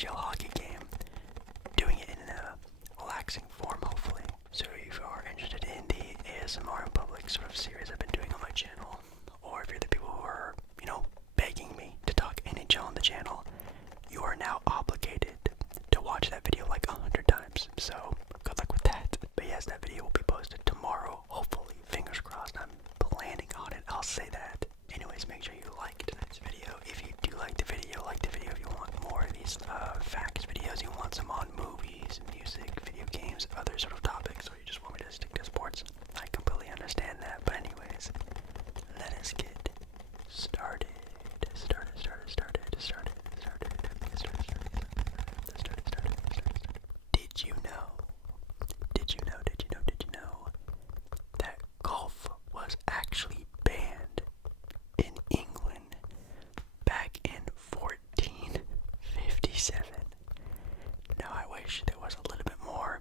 chill hockey game, doing it in a relaxing form, hopefully. So if you are interested in the ASMR in public sort of series I've been doing on my channel, or if you're the people who are, begging me to talk NHL on the channel, you are now obligated to watch that video like 100 times. So good luck with that. But yes, that video will be posted tomorrow, hopefully. Fingers crossed. I'm planning on it. I'll say that. Anyways, make sure you like tonight's video. If you do like the video. If you want more of these facts videos, you want some on movies, music, video games, other sort of topics, or you just want me to stick to sports, I completely understand that. But anyways, let us get started. Did you know that golf was actually banned in England back in 1457? Now I wish there was a little bit more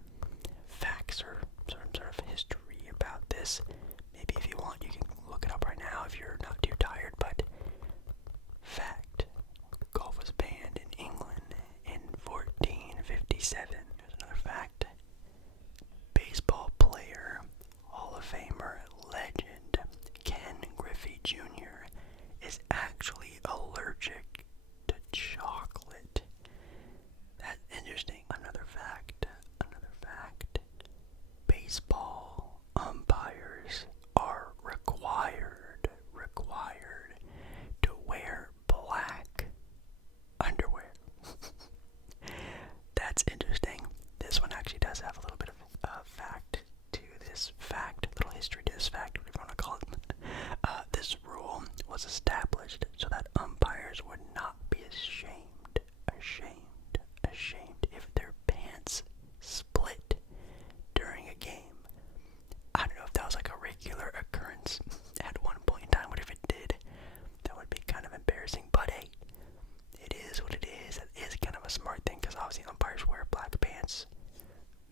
facts or some sort of history about this. Maybe if you want, you can look it up right now if you're not too tired, but fact, golf was banned in England in 1457. There's another fact. Baseball player, Hall of Famer, legend, Ken Griffey Jr. is actually allergic to chocolate. That's interesting. Another fact. Baseball umpires are required to wear black underwear. That's interesting. This one actually does have a little bit of little history to this fact, whatever you want to call it. This rule was established so that umpires would not be ashamed if their pants split during a game. I don't know if that was like a regular occurrence at one point in time, but if it did, that would be kind of embarrassing. But hey, it is what it is. It is kind of a smart thing, because obviously umpires wear black pants.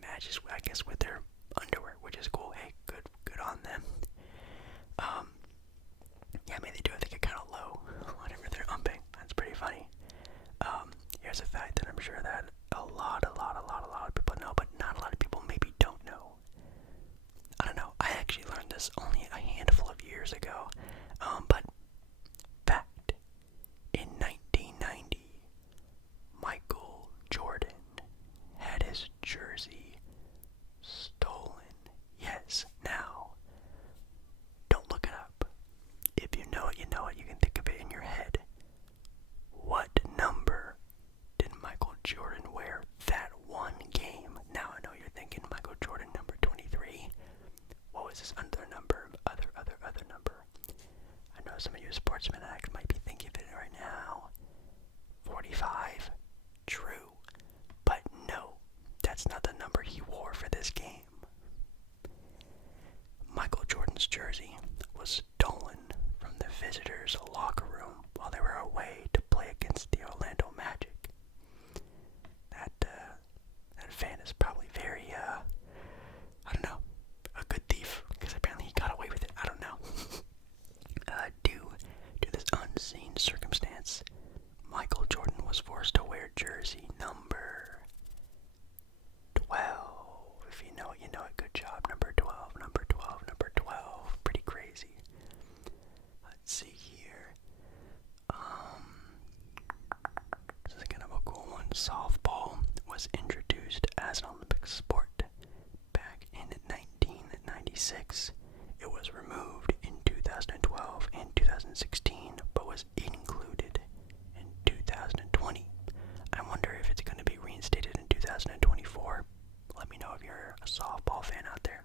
Matches, I guess, with their underwear, which is cool. Hey, good on them. Yeah, I mean, they do have to get kind of low whenever they're umping. That's pretty funny. Here's a fact that I'm sure that a lot of people know, but not a lot of people maybe don't know. I don't know. I actually learned this only a handful of years ago. But fact, in 1990, Michael Jordan had his jersey stolen. Yes, now, don't look it up. If you know it, you know it. You can think of it in your head. What number did Michael Jordan wear that one game? Now I know you're thinking Michael Jordan number 23. What was his other number? Other number. I know some of you sports fanatics might be thinking of it right now. 45. True. But no, that's not the number he wore for this game. Michael Jordan's jersey was stolen from the visitors' locker room while they were away to play against the Orlando Magic. That fan is probably very, I don't know, a good thief, because apparently he got away with it. I don't know. Due to this unseen circumstance, Michael Jordan was forced to wear jersey number 12. If you know it, you know it. Good job. Number 12. Pretty crazy. Let's see here. This is kind of a cool one. Softball was introduced as an Olympic sport back in 1996. It was removed in 2012 and 2016, but was included in 2020. I wonder if it's going to be reinstated in 2024. Let me know if you're a softball fan out there.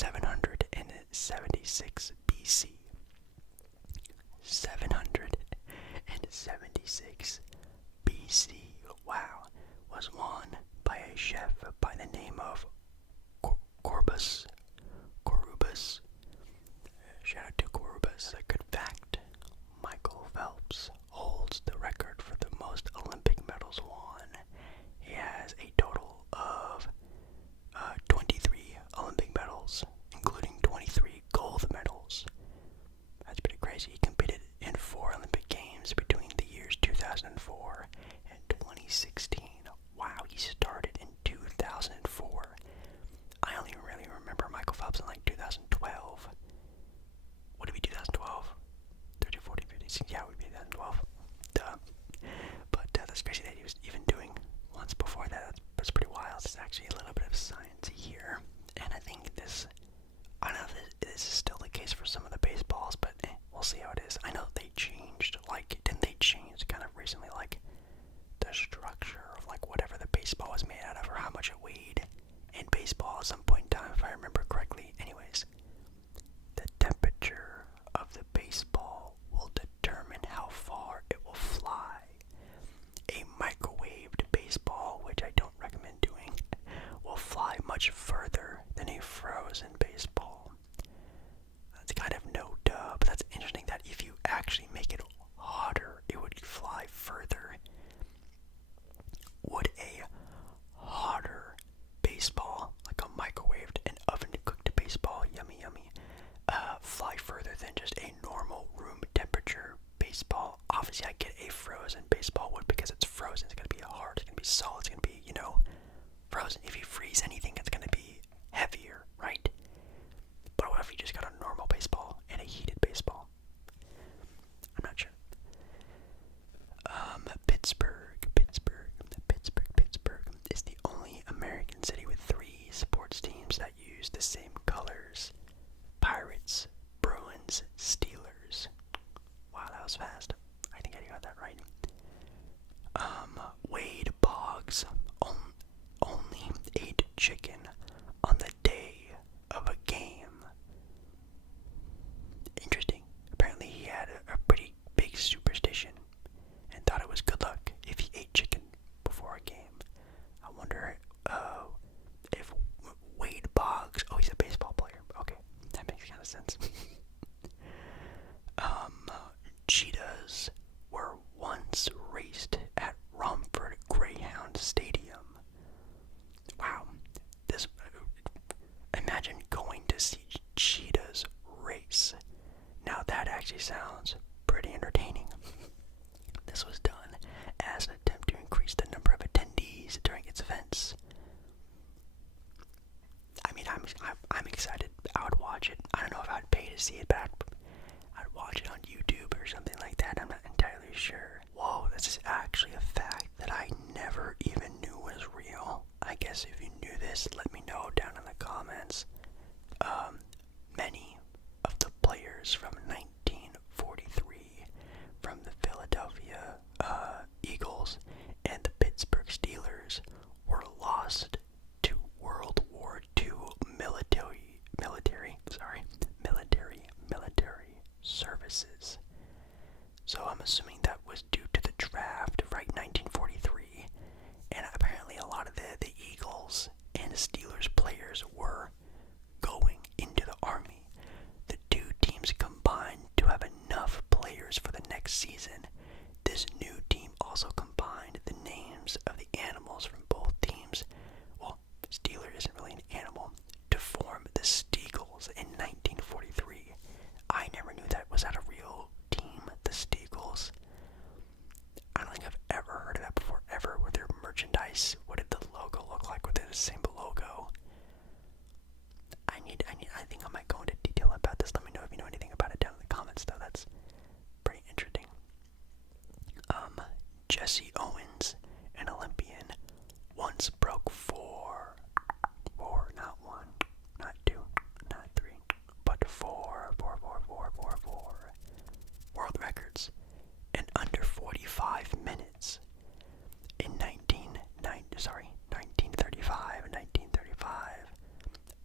776 BC. 776 BC, wow, was won by a chef by the name of Corubus. Shout out to Corubus. A good fact, Michael Phelps holds the record for the most Olympic medals won. He has a total of 23 Olympic medals, including 23 gold medals. That's pretty crazy. He competed in 4 Olympic Games between the years 2004 and 2016. Wow, he started in 2004. I only really remember Michael Phelps in like 2012. Would it be 2012? 30, 40, 50, yeah, it would be 2012. Duh. But that's crazy that he was even doing once before that. That's pretty wild. It's actually a little bit of science here. And I think this, I don't know if this is still the case for some of the baseballs, but we'll see how it is. I know they changed, like, didn't they change kind of recently, like, the structure of, like, whatever the baseball was made out of or how much it weighed in baseball at some point in time, if I remember correctly. Anyways, the temperature of the baseball will determine how far it will fly. A microwaved baseball, which I don't recommend doing, will fly much further than a frozen baseball. That's kind of no duh, but that's interesting that if you actually make it hotter, it would fly further. Would a hotter baseball, like a microwaved and oven-cooked baseball, yummy, fly further than just a normal room temperature baseball? Obviously, I get a frozen baseball would because it's frozen. It's going to be hard, it's going to be solid, it's going to be, frozen. If you freeze anything, it's going to be heavier, right? But what if you just got a normal baseball and a heated baseball? I'm not sure. Pittsburgh is the only American city with 3 sports teams that use the same colors. Pirates, Bruins, Steelers. Wow, that was fast. I think I got that right. Wade Boggs only ate chicken on the day of a game. Interesting. Apparently he had a pretty big superstition and thought it was good luck if he ate chicken before a game. I wonder if Wade Boggs, he's a baseball player. Okay, that makes kind of sense. Cheetahs were once raced at Romford Greyhound Stadium. Wow, imagine going to see cheetahs race. Now that actually sounds pretty entertaining. This was done as an attempt to increase the number of attendees during its events. I mean, I'm excited. I would watch it. I don't know if I'd pay to see it, but I'd watch it on YouTube or something like that. I'm not entirely sure. Whoa, this is actually a fact that I never even knew was real. I guess if you knew this, let me know down in the comments. Many of the players from 1943 from the Philadelphia Eagles and the Pittsburgh Steelers were lost to World War II military services. So I'm assuming that was due to the draft, right? 1943, and apparently a lot of the Eagles and Steelers players were going into the army. The 2 teams combined to have enough players for the next season. This new team also combined the names of the animals from both teams. Well, Steeler isn't really an animal, to form the Steagles in 1943. I never knew that. Was that a real team, the Steagles? I don't think I've ever heard of that before, ever, with their merchandise. What did the logo look like with the same logo? I think I might go into detail about this. Let me know if you know anything about it down in the comments, though. That's pretty interesting. Jesse Owens, an Olympian, once broke four, not 1, not 2, not 3, but 4 world records in under 45 minutes in 1935.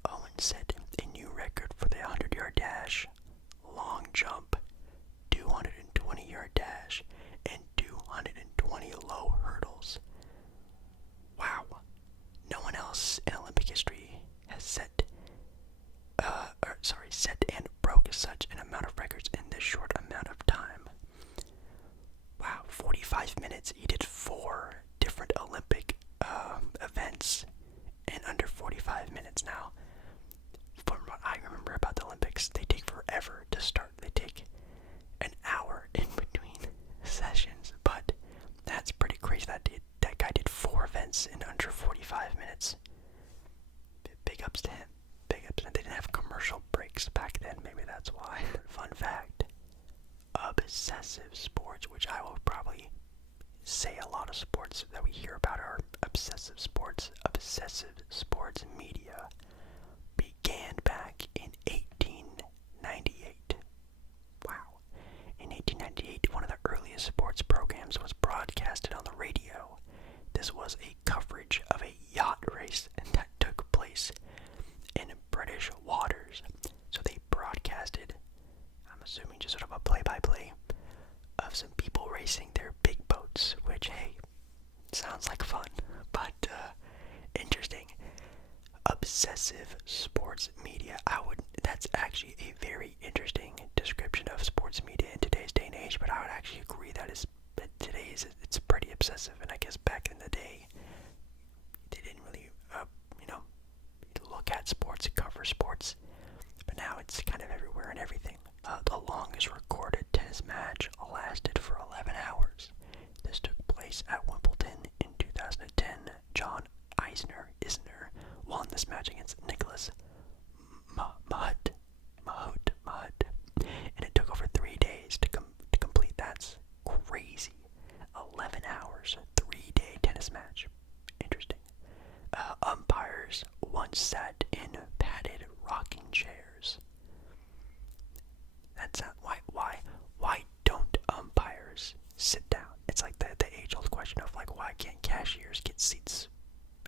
Owen set a new else in Olympic history has set and broke such an amount of records in this short amount of time. Wow, 45 minutes. He did 4 different Olympic events in under 45 minutes now. From what I remember about the Olympics, they take forever to start. They take an hour in between sessions, but that's pretty crazy. That guy did 4 events in under 45 minutes. Big ups to him. Big ups to him. They didn't have commercial breaks back then. Maybe that's why. Fun fact. Obsessive sports, which I will probably say a lot of sports that we hear about are obsessive sports. Obsessive sports media began back in 1898. Wow. In 1898, one of the earliest sports programs was broadcasted on the radio. This was a coverage of a yacht race that took place in British waters. So they broadcasted, I'm assuming just sort of a play-by-play of some people racing their big boats, which, hey, sounds like fun, but interesting. Obsessive sports media. That's actually a very interesting description of sports media in today's day and age, but I would actually agree that it's pretty obsessive, and I guess back in the day, they didn't really, look at sports, cover sports, but now it's kind of everywhere and everything. The longest recorded tennis match lasted for 11 hours. This took place at Wimbledon in 2010. John Isner won this match against Nicholas Mahut, and it took over 3 days to complete. That's crazy. 11 hours, 3-day tennis match. Interesting. Umpires once sat in padded rocking chairs. That's not why don't umpires sit down? It's like the age-old question of like, why can't cashiers get seats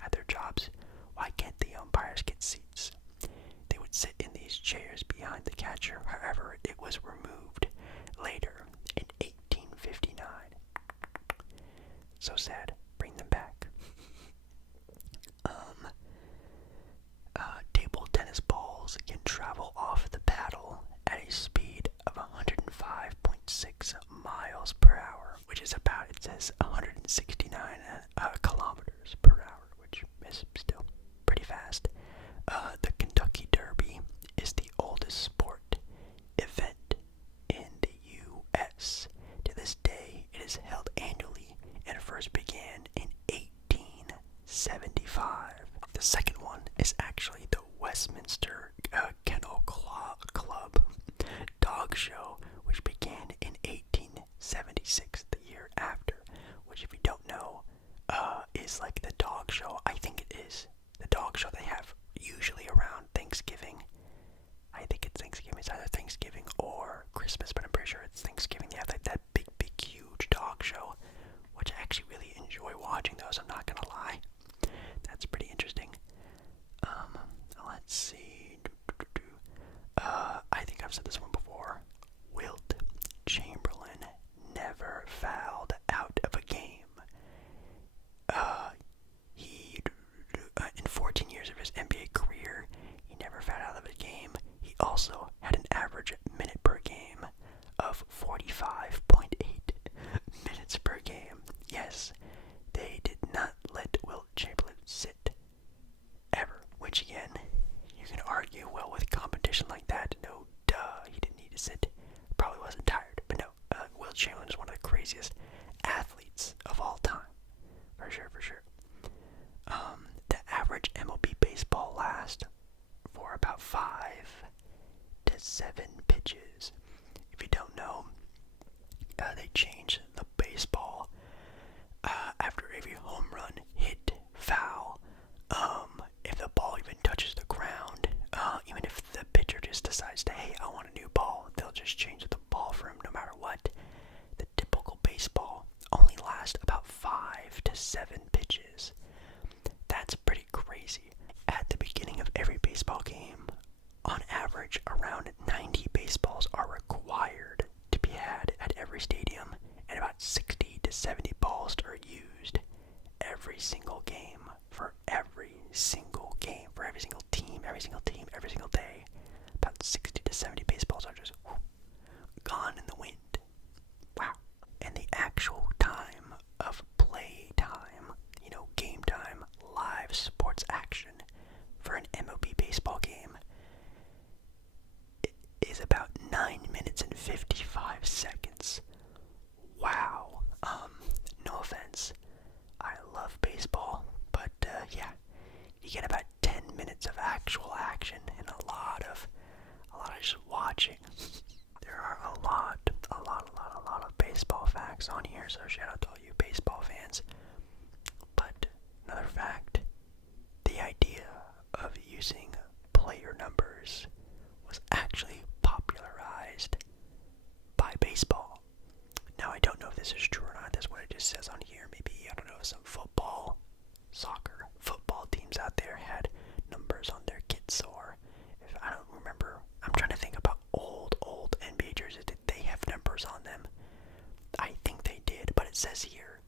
at their jobs? Why can't the umpires get seats? They would sit in these chairs behind the catcher. However, it was removed later in 1859. So sad. Bring them back. Table tennis balls can travel off the paddle at a speed of 105.6 miles per hour, which is about, it says, 169 kilometers per hour, which is still pretty fast. The Kentucky Derby is the oldest sport event in the U.S. To this day, it is held annually and first began in 1875. The second one is actually the Westminster Kennel Club Dog Show, which began in 1876, the year after, which, if you don't know, is like the dog show. I think it is the dog show they have usually around Thanksgiving. I think it's Thanksgiving. It's either Thanksgiving or Christmas, but I'm pretty sure it's Thanksgiving. They have like that big, huge dog show, which I actually really enjoy watching those, I'm not gonna lie. That's pretty interesting. Let's see. I think I've said this one before. Wilt Chamberlain never fouled out of a game. In 14 years of his NBA career, he never fouled out of a game. He also had an average minute per game of 45.8 minutes per game. Yes, they did not let Wilt Chamberlain sit ever, which again, you can argue, well, with competition like that, no, he didn't need to sit. Probably wasn't tired, but no, Wilt Chamberlain is one of the craziest athletes of all time. For sure. The average MLB baseball lasts for about 5 to 7 pitches. If you don't know, they changed the baseball after every home run, hit, foul. If the ball even touches the ground, even if the pitcher just decides to, hey, I want a new ball, they'll just change the ball for him no matter what. The typical baseball 55 seconds. Wow. No offense. I love baseball, but yeah, you get about 10 minutes of actual action and a lot of just watching. There are a lot of baseball facts on here, so shout out to all you baseball fans. But another fact, the idea of using player numbers was actually popularized by baseball. Now, I don't know if this is true or not. That's what it just says on here. Maybe, I don't know, some football teams out there had numbers on their kits, or if I don't remember, I'm trying to think about old NBA jerseys. Did they have numbers on them? I think they did, but it says here,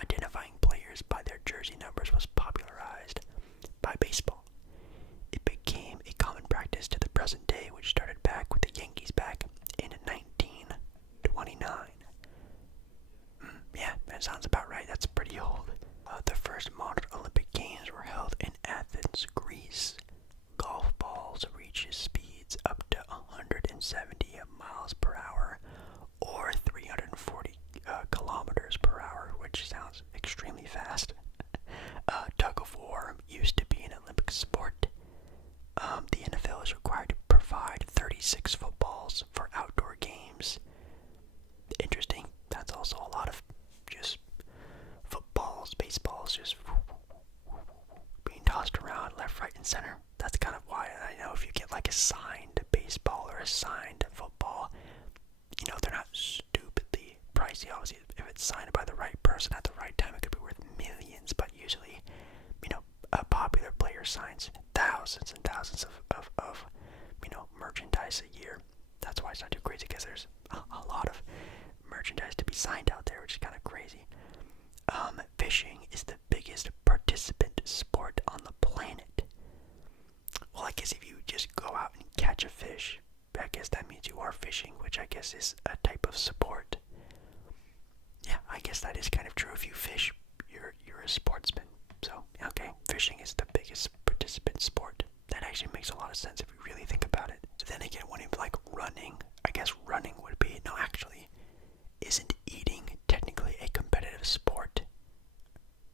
identifying players by their jersey numbers was popularized by baseball. It became a common practice to the present day, which started back with the Yankees back in 1929. Yeah, that sounds about right. That's pretty old. The first modern Olympic Games were held in Athens, Greece. Golf balls reaches speeds up to 170 miles per hour or 340 kilometers per hour, which sounds extremely fast. Tug of war used to be an Olympic sport. The NFL is required to provide 36 footballs for outdoor games. Interesting. That's also a lot of just footballs, baseballs, just being tossed around left, right, and center. That's kind of why I know if you get like a signed baseball or a signed football, you know, they're not stupidly pricey. Obviously, if it's signed by the right person at the right time, it could be worth millions, but usually, you know, a popular player signs thousands and thousands of you know, merchandise a year. That's why it's not too crazy, because there's a lot of merchandise to be signed out there, which is kind of crazy. Fishing is the biggest participant sport on the planet. Well, I guess if you just go out and catch a fish, I guess that means you are fishing, which I guess is a type of sport. Yeah, I guess that is kind of true. If you fish, you're a sportsman. So, okay, fishing is the biggest participant sport. That actually makes a lot of sense if you really think about it. So then again, when you like running, I guess running would be, no, actually, isn't eating technically a competitive sport?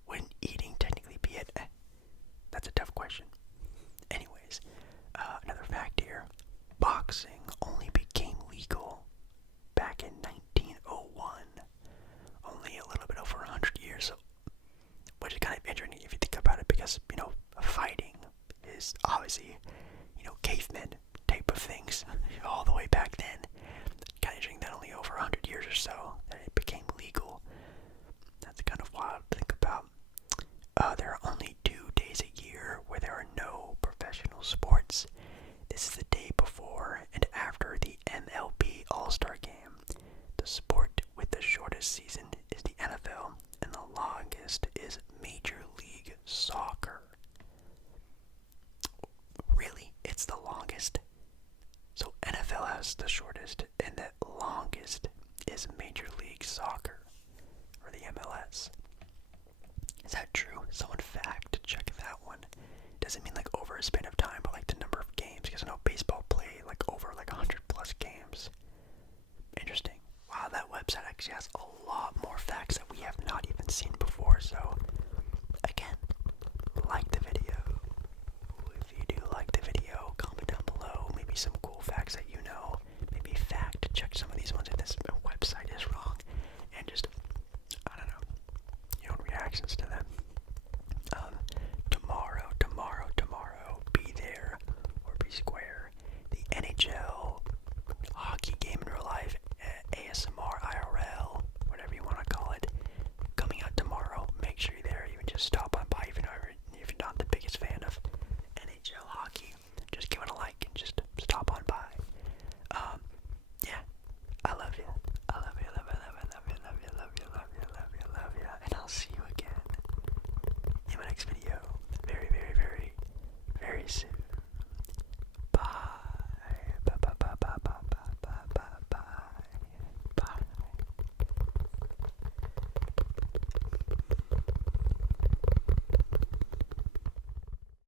Wouldn't eating technically be it? That's a tough question. Anyways, another fact here. Boxing only became legal back in 1901. Only a little bit over 100 years, so, which is kind of interesting if you think about it, because, you know, fighting is obviously, you know, cavemen type of things all the way back then. Kind of interesting that only over 100 years or so that it became legal. That's kind of wild to think about. There are only 2 days a year where there are no professional sports. This is the day before and after the MLB All-Star Game. The sport with the shortest season is the NFL, and the longest is Major League Soccer. Really? It's the longest? So NFL has the shortest, and the longest is Major League Soccer, or the MLS. Is that true? Someone fact check that one. Doesn't mean like over a span of time, but like the number of games, because I know baseball play like over like 100 plus games. Interesting. Wow, that website actually has a lot more facts that we have not even seen before. So again, like the video. If you do like the video, comment down below maybe some cool facts that you know. Maybe fact check some of these ones if this website is wrong, and just, I don't know, your own reactions to them. Tomorrow, be there or be square. The NHL hockey game in real life, ASMR, IRL, whatever you want to call it, coming out tomorrow. Make sure you're there. Even just stop